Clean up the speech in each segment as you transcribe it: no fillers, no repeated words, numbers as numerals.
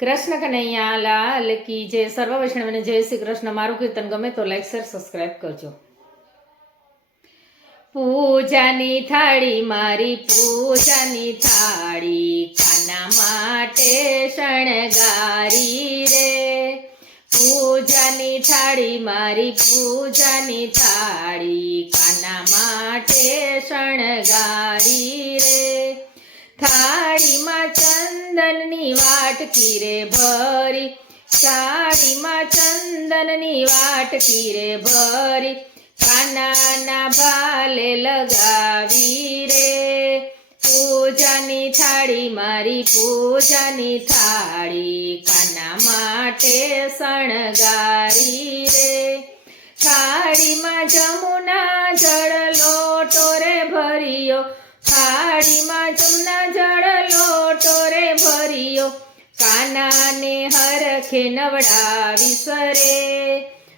કૃષ્ણ કનૈયા લાલ કી જય. સર્વ વૈષ્ણવને જય શ્રી કૃષ્ણ. મારું કીર્તન ગમે તો લાઈક શેર સબસ્ક્રાઇબ કરજો. પૂજાની થાળી મારી પૂજાની થાળી કાના માટે શણગારી રે. પૂજાની થાળી મારી પૂજાની થાળી કાના માટે શણગારી રે. થાળીમાં ચંદનની વાટકી રે ભરી, થાળીમાં ચંદનની વાટકી રે ભરી કાનાના ભાલે લગાવી રે. પૂજાની થાળી મારી પૂજાની થાળી કાના માટે શણગારી રે. થાળીમાં જમુના જળ લોટો રે ભર્યો, થાળીમાં જમુના જળ લોટો રે ભર્યો કાનાને હરખે નવડાવી સરે.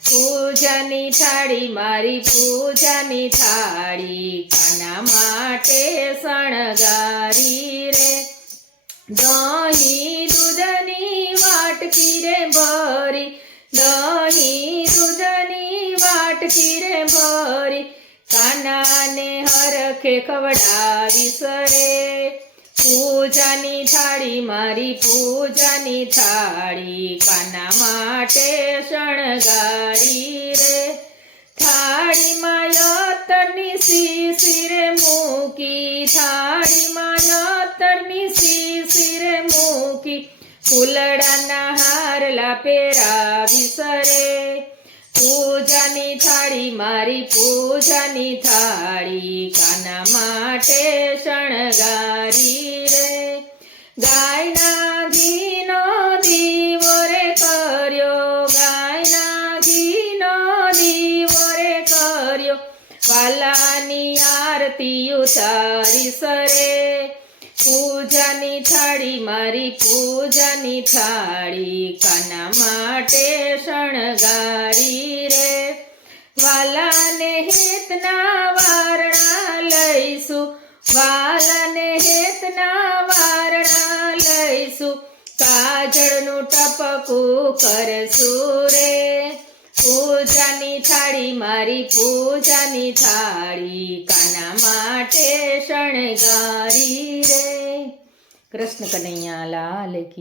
પૂજાની થાળી મારી પૂજાની થાળી કાના માટે શણગારી રે. દહીં દૂધની વાટકી રે ભરી, દહીં દૂધની વાટકી રે ભરી કાનાને હરખે ખવડાવી સરે. પૂજાની થાળી મારી પૂજાની થાળી કાના માટે શણગારી રે. થાળીમાં યતરની શીશી રે મૂકી, થાળીમાં યતરની શીશી રે મૂકી ફૂલડાના હારલા પહેરાવી સરે. પૂજાની થાળી મારી પૂજાની થાળી કાના માટે શણગારી રે. ગાયના ઘીનો દીવો રે કર્યો, ગાયના ઘીનો દીવો રે કર્યો વાલાની આરતી ઉતારી સરે. પૂજાની થાળી મારી પૂજાની થાળી કાના માટે શણગારી રે. વાલાને હેતના વારણા લઈશું, વાલાને હેતના વારણા લઈશું કાજળનું ટપકું કરશું રે. પૂજાની થાળી મારી પૂજાની થાળી કાના માટે શણગારી રે. કૃષ્ણ કનૈયા લાલ કી.